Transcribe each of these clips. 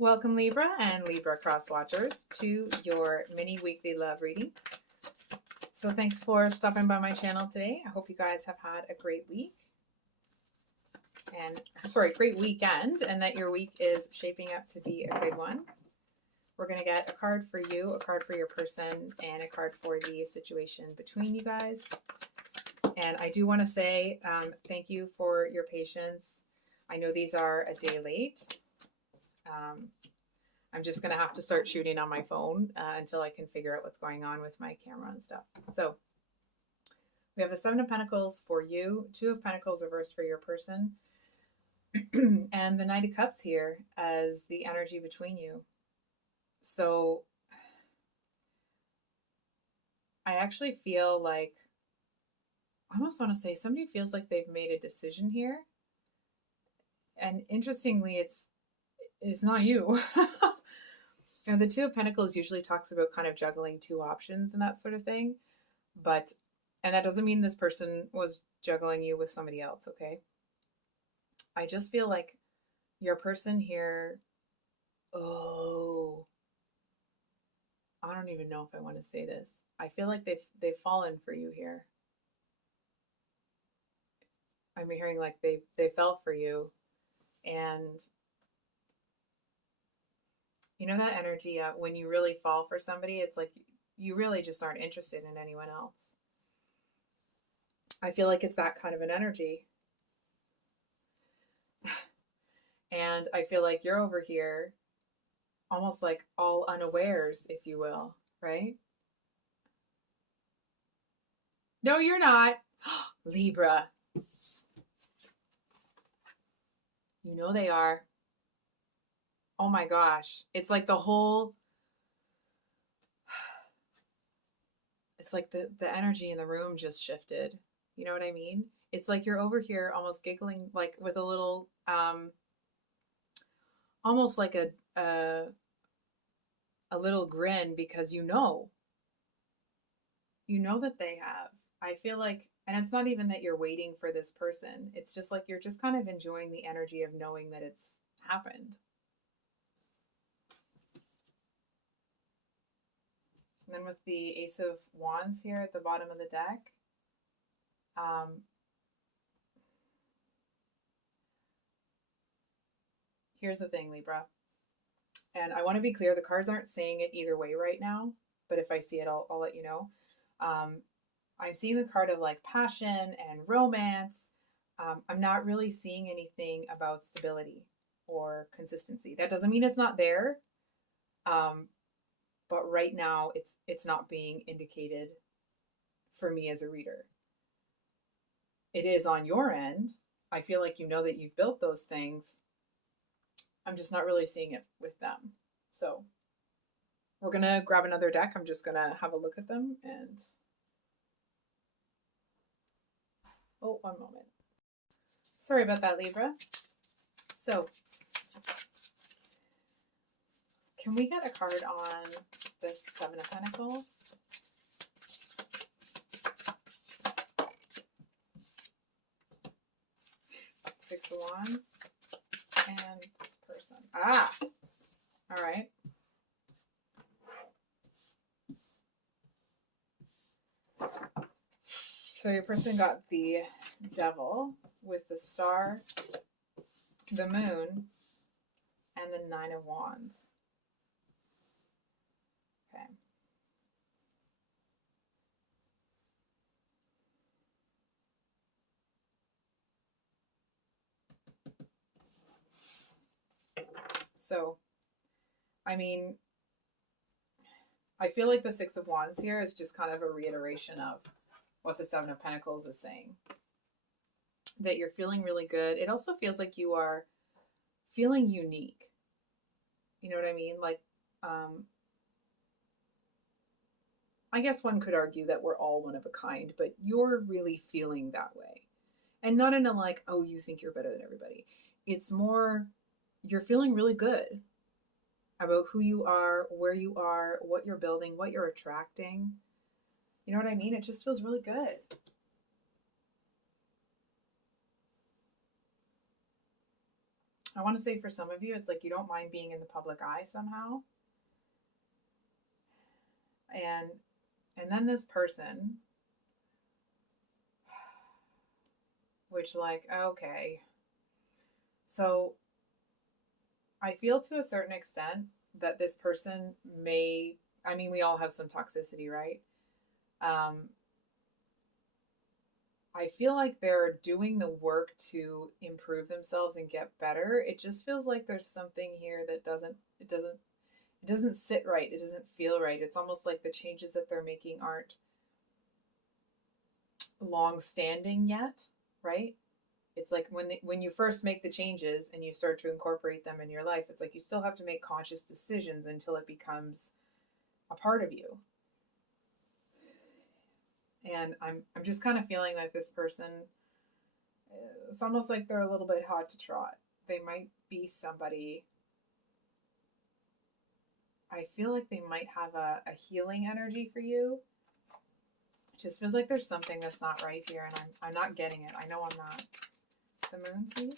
Welcome Libra and Libra cross watchers to your mini weekly love reading. So thanks for stopping by my channel today. I hope you guys have had a great week and great weekend, and that your week is shaping up to be a good one. We're going to get a card for you, a card for your person, and a card for the situation between you guys. And I do want to say thank you for your patience. I know these are a day late. I'm just going to have to start shooting on my phone until I can figure out what's going on with my camera and stuff. So we have the Seven of Pentacles for you, Two of Pentacles reversed for your person, and the Knight of Cups here as the energy between you. So I actually feel like, I almost want to say somebody feels like they've made a decision here. And interestingly, it's not you. You know, the Two of Pentacles usually talks about kind of juggling two options and that sort of thing. And that doesn't mean this person was juggling you with somebody else, okay? I just feel like your person here, I don't even know if I want to say this. I feel like they've fallen for you here. I'm hearing like they fell for you, and you know that energy of when you really fall for somebody, it's like you really just aren't interested in anyone else. I feel like it's that kind of an energy. And I feel like you're over here almost like all unawares, if you will, right? No, you're not. Libra. You know they are. Oh my gosh. It's like it's like the energy in the room just shifted. You know what I mean? It's like you're over here almost giggling, like with a little, almost like a little grin, because you know that they have. I feel like, and it's not even that you're waiting for this person. It's just like you're just kind of enjoying the energy of knowing that it's happened. And then with the Ace of Wands here at the bottom of the deck, here's the thing, Libra. And I want to be clear, the cards aren't saying it either way right now, but if I see it, I'll let you know. I'm seeing the card of like passion and romance. I'm not really seeing anything about stability or consistency. That doesn't mean it's not there. But right now it's not being indicated for me as a reader. It is on your end. I feel like you know that you've built those things. I'm just not really seeing it with them. So we're going to grab another deck. I'm just going to have a look at them and... Oh, one moment. Sorry about that, Libra. So can we get a card on this Seven of Pentacles? Six of Wands. And this person. Ah! All right. So your person got the Devil with the Star, the Moon, and the Nine of Wands. Okay. So, I mean, I feel like the Six of Wands here is just kind of a reiteration of what the Seven of Pentacles is saying. That you're feeling really good. It also feels like you are feeling unique. You know what I mean? Like, I guess one could argue that we're all one of a kind, but you're really feeling that way. And not in a like, oh, you think you're better than everybody. It's more, you're feeling really good about who you are, where you are, what you're building, what you're attracting. You know what I mean? It just feels really good. I want to say for some of you, it's like you don't mind being in the public eye somehow. And then this person, which like, okay. So I feel to a certain extent that this person may, I mean, we all have some toxicity, right? Um, I feel like they're doing the work to improve themselves and get better. It just feels like there's something here that it doesn't sit right. It doesn't feel right. It's almost like the changes that they're making aren't long standing yet, right? It's like when you first make the changes and you start to incorporate them in your life, it's like you still have to make conscious decisions until it becomes a part of you. And I'm just kind of feeling like this person, it's almost like they're a little bit hot to trot. They might be somebody, I feel like they might have a healing energy for you. It just feels like there's something that's not right here, and I'm not getting it. I know I'm not. The moon, please.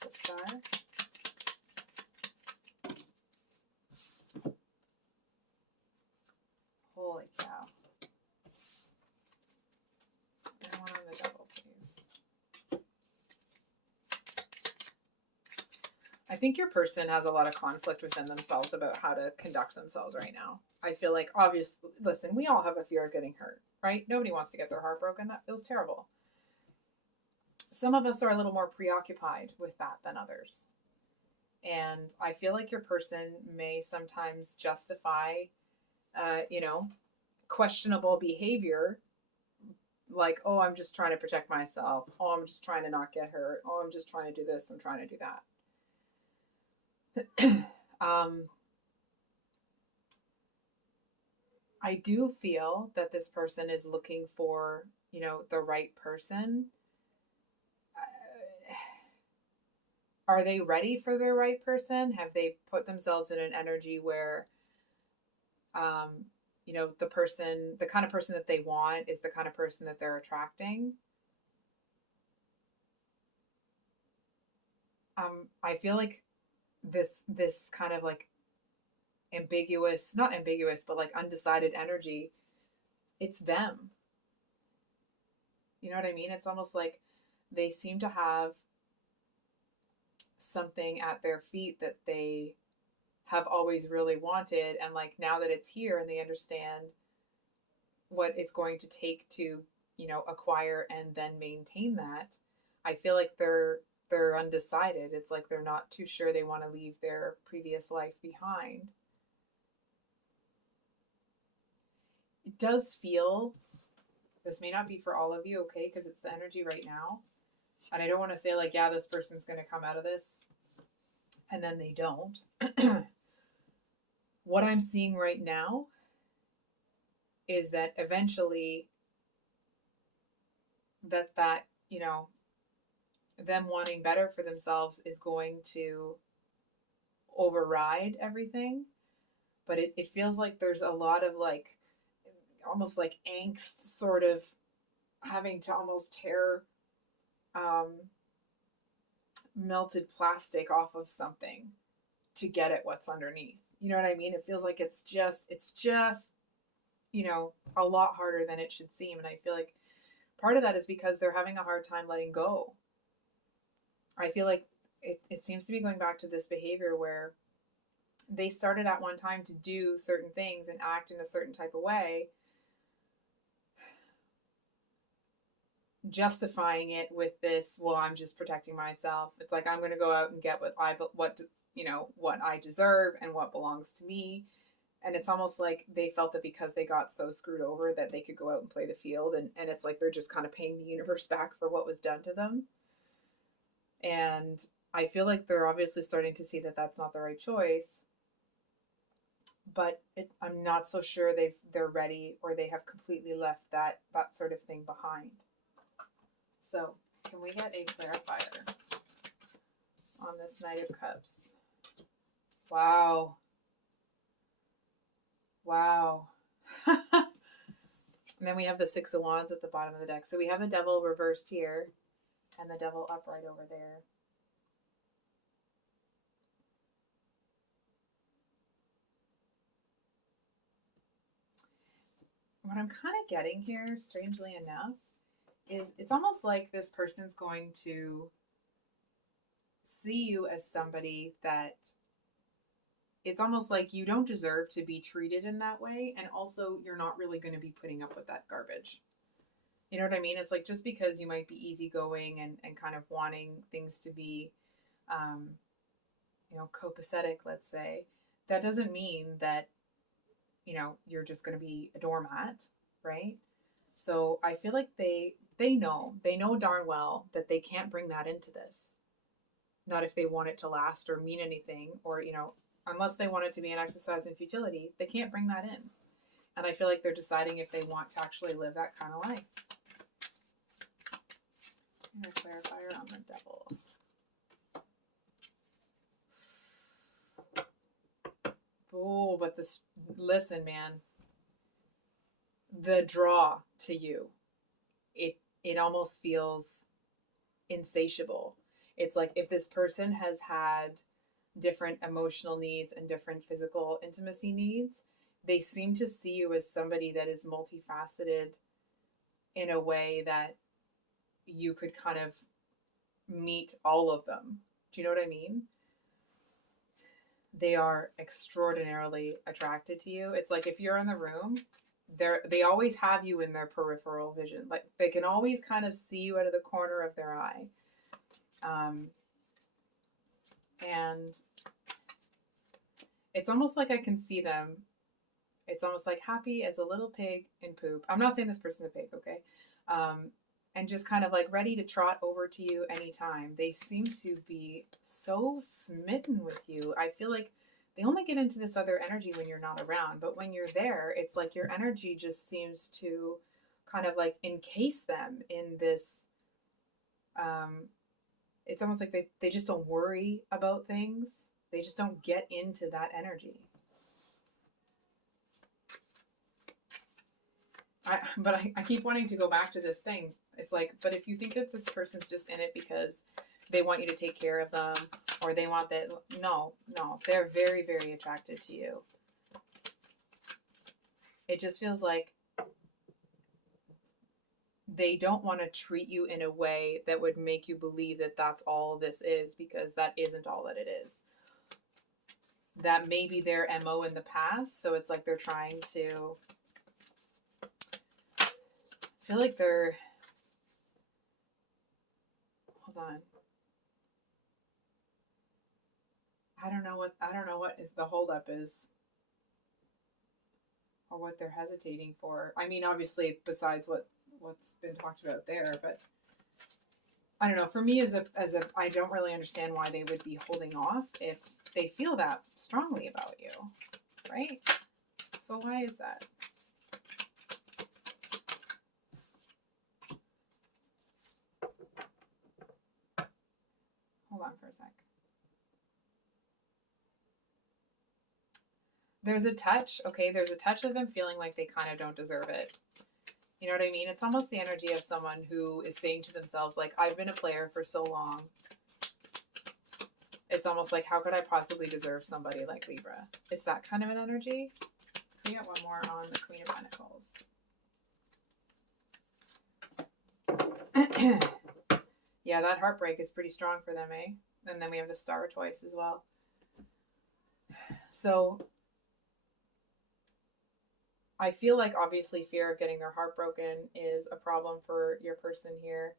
The star. Holy cow. And one on the double, please. I think your person has a lot of conflict within themselves about how to conduct themselves right now. I feel like, obviously, listen, we all have a fear of getting hurt, right? Nobody wants to get their heart broken. That feels terrible. Some of us are a little more preoccupied with that than others. And I feel like your person may sometimes justify, questionable behavior, like, oh, I'm just trying to protect myself. Oh, I'm just trying to not get hurt. Oh, I'm just trying to do this. I'm trying to do that. I do feel that this person is looking for, the right person. Are they ready for their right person? Have they put themselves in an energy where, the kind of person that they want is the kind of person that they're attracting? I feel like this kind of like ambiguous, not ambiguous, but like undecided energy, it's them. You know what I mean? It's almost like they seem to have something at their feet that they have always really wanted, and like now that it's here and they understand what it's going to take to, acquire and then maintain that, I feel like they're undecided. It's like they're not too sure they want to leave their previous life behind. It does feel, this may not be for all of you, okay, because it's the energy right now. And I don't want to say like, yeah, this person's going to come out of this and then they don't. What I'm seeing right now is that eventually that, them wanting better for themselves is going to override everything. But it feels like there's a lot of like, almost like angst, sort of having to almost tear melted plastic off of something to get at what's underneath. You know what I mean? It feels like it's just, a lot harder than it should seem. And I feel like part of that is because they're having a hard time letting go. I feel like it seems to be going back to this behavior where they started at one time to do certain things and act in a certain type of way, justifying it with this, well, I'm just protecting myself. It's like, I'm going to go out and get what I deserve and what belongs to me. And it's almost like they felt that because they got so screwed over that they could go out and play the field. And it's like they're just kind of paying the universe back for what was done to them. And I feel like they're obviously starting to see that that's not the right choice. But I'm not so sure they're ready, or they have completely left that sort of thing behind. So can we get a clarifier on this Knight of Cups? Wow. And then we have the Six of Wands at the bottom of the deck. So we have the Devil reversed here and the Devil upright over there. What I'm kind of getting here, strangely enough, is it's almost like this person's going to see you as somebody that it's almost like you don't deserve to be treated in that way. And also, you're not really going to be putting up with that garbage. You know what I mean? It's like just because you might be easygoing and kind of wanting things to be, copacetic, let's say, that doesn't mean that, you're just going to be a doormat, right? So I feel like they know darn well that they can't bring that into this. Not if they want it to last or mean anything, or, unless they want it to be an exercise in futility, they can't bring that in. And I feel like they're deciding if they want to actually live that kind of life. And a clarifier on the Devil. Oh, but this, listen, man, the draw to you, it almost feels insatiable. It's like if this person has had different emotional needs and different physical intimacy needs, they seem to see you as somebody that is multifaceted in a way that you could kind of meet all of them. Do you know what I mean? They are extraordinarily attracted to you. It's like if you're in the room, they always have you in their peripheral vision. Like they can always kind of see you out of the corner of their eye. And it's almost like I can see them. It's almost like happy as a little pig in poop. I'm not saying this person's a pig, okay? And just kind of like ready to trot over to you anytime. They seem to be so smitten with you. I feel like they only get into this other energy when you're not around. But when you're there, it's like your energy just seems to kind of like encase them in this. It's almost like they just don't worry about things. They just don't get into that energy. I keep wanting to go back to this thing. It's like, but if you think that this person's just in it because they want you to take care of them or they want that, no, they're very, very attracted to you. It just feels like they don't want to treat you in a way that would make you believe that that's all this is, because that isn't all that it is. That may be their MO in the past. So it's like they're trying to, I feel like they're, hold on. I don't know what is the holdup is, or what they're hesitating for. I mean, obviously, besides what's been talked about there, but I don't know. For me, I don't really understand why they would be holding off if they feel that strongly about you, right? So why is that? Hold on for a sec. There's a touch, okay? There's a touch of them feeling like they kind of don't deserve it. You know what I mean? It's almost the energy of someone who is saying to themselves, like, I've been a player for so long. It's almost like, how could I possibly deserve somebody like Libra? It's that kind of an energy. Can we get one more on the Queen of Pentacles? Yeah, that heartbreak is pretty strong for them, eh? And then we have the Star twice as well. So I feel like obviously fear of getting their heart broken is a problem for your person here.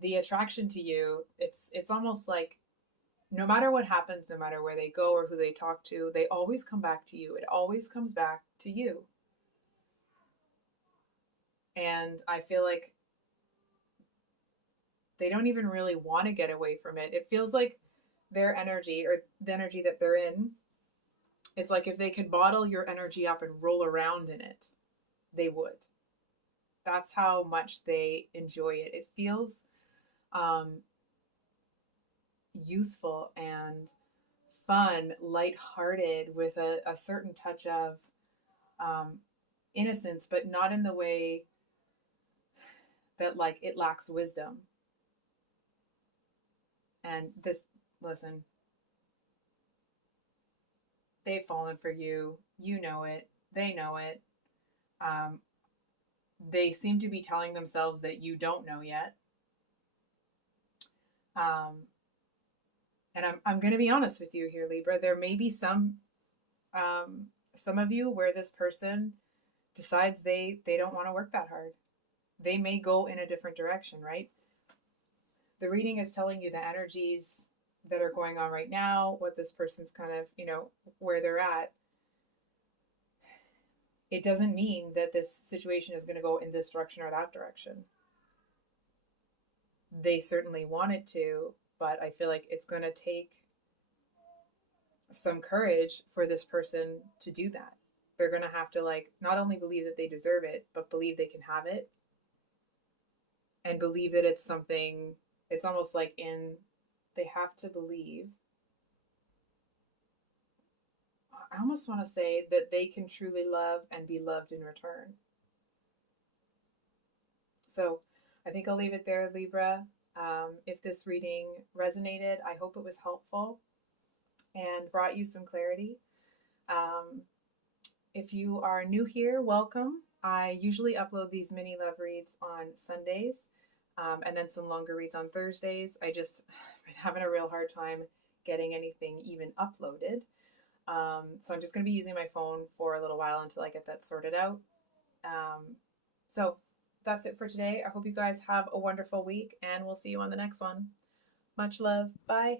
The attraction to you, it's almost like no matter what happens, no matter where they go or who they talk to, they always come back to you. It always comes back to you. And I feel like they don't even really want to get away from it. It feels like their energy, or the energy that they're in, it's like if they could bottle your energy up and roll around in it, they would. That's how much they enjoy it. It feels youthful and fun, lighthearted, with a certain touch of innocence, but not in the way that like it lacks wisdom. And this, listen, they've fallen for you. You know it. They know it. Um, they seem to be telling themselves that you don't know yet. Um, and I'm going to be honest with you here, Libra. There may be some of you where this person decides they don't want to work that hard. They may go in a different direction, right? The reading is telling you the energies that are going on right now, what this person's kind of, where they're at. It doesn't mean that this situation is going to go in this direction or that direction. They certainly want it to, but I feel like it's going to take some courage for this person to do that. They're going to have to like not only believe that they deserve it, but believe they can have it, and believe that it's something, it's almost like they have to believe, I almost want to say that they can truly love and be loved in return. So I think I'll leave it there, Libra. If this reading resonated, I hope it was helpful and brought you some clarity. If you are new here, welcome. I usually upload these mini love reads on Sundays, and then some longer reads on Thursdays. I just been having a real hard time getting anything even uploaded. So I'm just going to be using my phone for a little while until I get that sorted out. So that's it for today. I hope you guys have a wonderful week, and we'll see you on the next one. Much love. Bye.